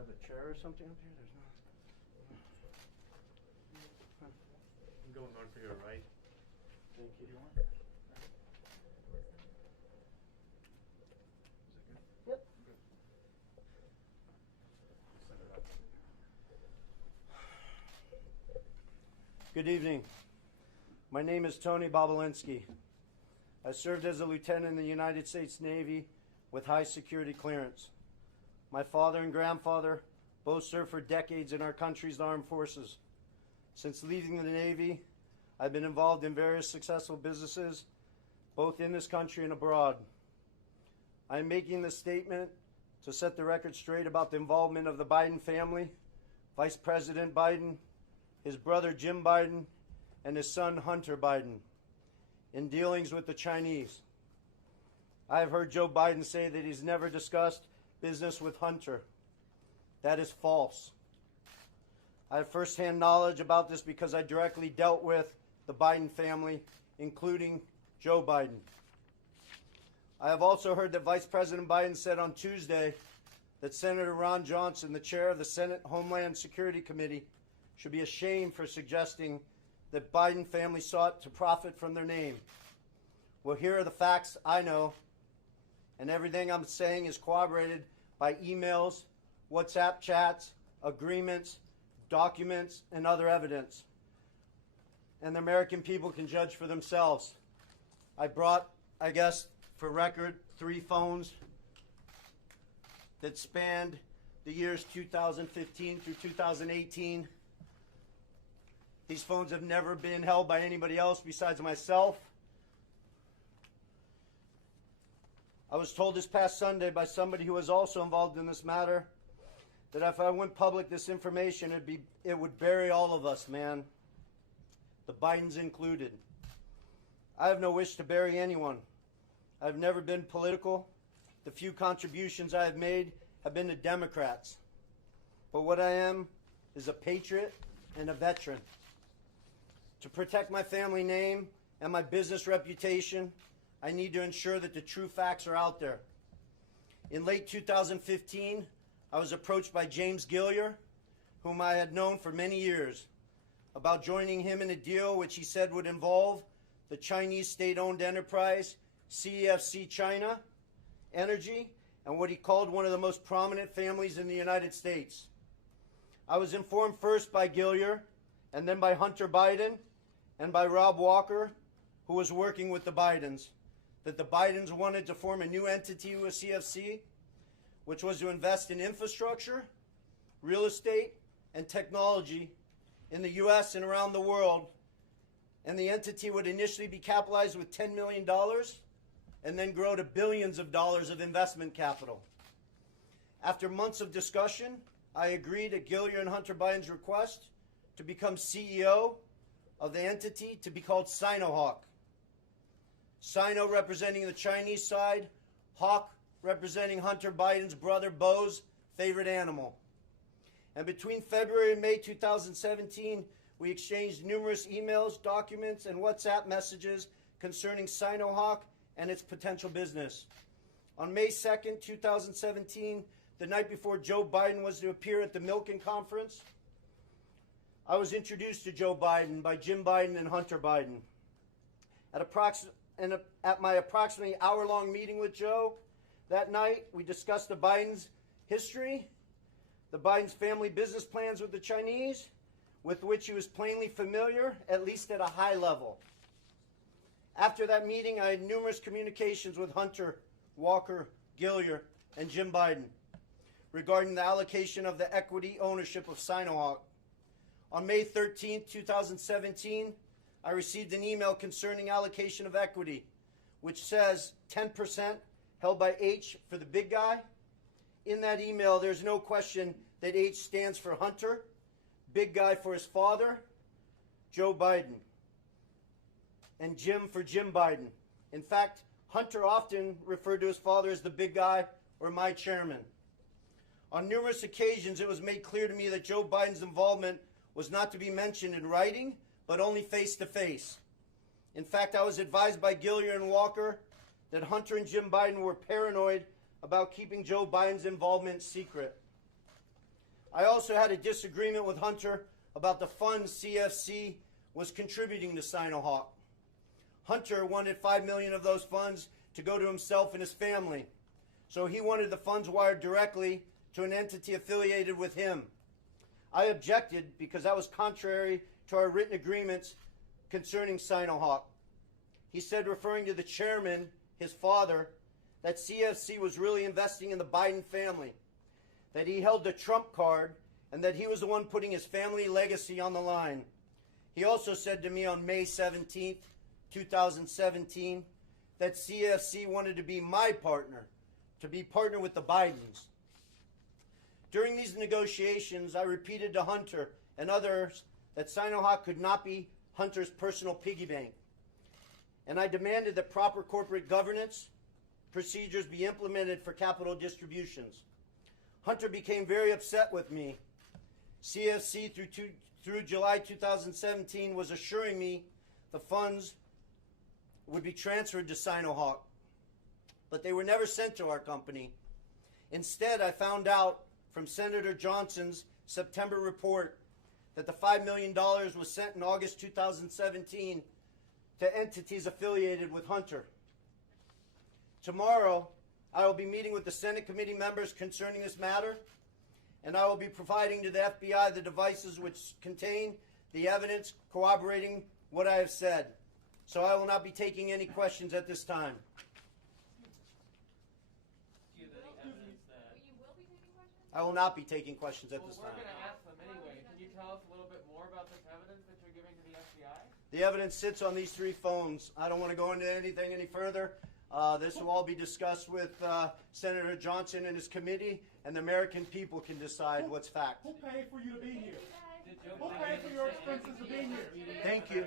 have a chair or something up here? There's not. I'm going on for your right. Thank you. You want? Yep. Good. Set it up. Good evening. My name is Tony Bobulinski. I served as a lieutenant in the United States Navy with high security clearance. My father and grandfather both served for decades in our country's armed forces. Since leaving the Navy, I've been involved in various successful businesses, both in this country and abroad. I'm making this statement to set the record straight about the involvement of the Biden family, Vice President Biden, his brother Jim Biden, and his son Hunter Biden in dealings with the Chinese. I have heard Joe Biden say that he's never discussed business with Hunter. That is false. I have firsthand knowledge about this because I directly dealt with the Biden family, including Joe Biden. I have also heard that Vice President Biden said on Tuesday that Senator Ron Johnson, the chair of the Senate Homeland Security Committee, should be ashamed for suggesting that Biden family sought to profit from their name. Well, here are the facts I know, and everything I'm saying is corroborated by emails, WhatsApp chats, agreements, documents, and other evidence. And the American people can judge for themselves. I brought, I guess, for record, 3 phones that spanned the years 2015 through 2018. These phones have never been held by anybody else besides myself. I was told this past Sunday by somebody who was also involved in this matter that if I went public this information, it would bury all of us, man. The Bidens included. I have no wish to bury anyone. I've never been political. The few contributions I have made have been to Democrats. But what I am is a patriot and a veteran. To protect my family name and my business reputation, I need to ensure that the true facts are out there. In late 2015, I was approached by James Gilliar, whom I had known for many years, about joining him in a deal which he said would involve the Chinese state-owned enterprise CEFC China Energy and what he called one of the most prominent families in the United States. I was informed first by Gilliar and then by Hunter Biden and by Rob Walker, who was working with the Bidens, that the Bidens wanted to form a new entity with CFC, which was to invest in infrastructure, real estate, and technology in the U.S. and around the world. And the entity would initially be capitalized with $10 million and then grow to billions of dollars of investment capital. After months of discussion, I agreed at Gilliar and Hunter Biden's request to become CEO of the entity to be called Sinohawk. Sino representing the Chinese side, Hawk representing Hunter Biden's brother Bo's favorite animal. And between February and May 2017, we exchanged numerous emails, documents, and WhatsApp messages concerning Sinohawk and its potential business. On May 2nd, 2017, the night before Joe Biden was to appear at the Milken Conference, I was introduced to Joe Biden by Jim Biden and Hunter Biden. At my approximately hour-long meeting with Joe that night, we discussed the Biden's history, the Biden's family business plans with the Chinese, with which he was plainly familiar, at least at a high level. After that meeting, I had numerous communications with Hunter, Walker, Gilliar, and Jim Biden regarding the allocation of the equity ownership of Sinohawk. On May 13, 2017, I received an email concerning allocation of equity, which says 10% held by H for the big guy. In that email, there's no question that H stands for Hunter, big guy for his father, Joe Biden, and Jim for Jim Biden. In fact, Hunter often referred to his father as the big guy or my chairman. On numerous occasions, it was made clear to me that Joe Biden's involvement was not to be mentioned in writing, but only face-to-face. In fact, I was advised by Gilliar and Walker that Hunter and Jim Biden were paranoid about keeping Joe Biden's involvement secret. I also had a disagreement with Hunter about the funds CFC was contributing to Sinohawk. Hunter wanted $5 million of those funds to go to himself and his family, so he wanted the funds wired directly to an entity affiliated with him. I objected because that was contrary to our written agreements concerning Sinohawk. He said, referring to the chairman, his father, that CFC was really investing in the Biden family, that he held the Trump card, and that he was the one putting his family legacy on the line. He also said to me on May 17th, 2017, that CFC wanted to be my partner, to be partner with the Bidens. During these negotiations, I repeated to Hunter and others that Sinohawk could not be Hunter's personal piggy bank. And I demanded that proper corporate governance procedures be implemented for capital distributions. Hunter became very upset with me. CFC through July 2017 was assuring me the funds would be transferred to Sinohawk, but they were never sent to our company. Instead, I found out from Senator Johnson's September report that the $5 million was sent in August 2017 to entities affiliated with Hunter. Tomorrow, I will be meeting with the Senate committee members concerning this matter, and I will be providing to the FBI the devices which contain the evidence corroborating what I have said. So I will not be taking any questions at this time. Do you have any evidence that... You will be taking questions? I will not be taking questions at this Well, time. we're going to ask them anyway. Can you tell us a little bit more about this evidence that you're giving to the FBI? The evidence sits on these 3 phones. I don't want to go into anything any further. This will all be discussed with Senator Johnson and his committee, and the American people can decide what's fact. Who paid for you to be here? Did you Who paid for your expenses to be here? Thank you.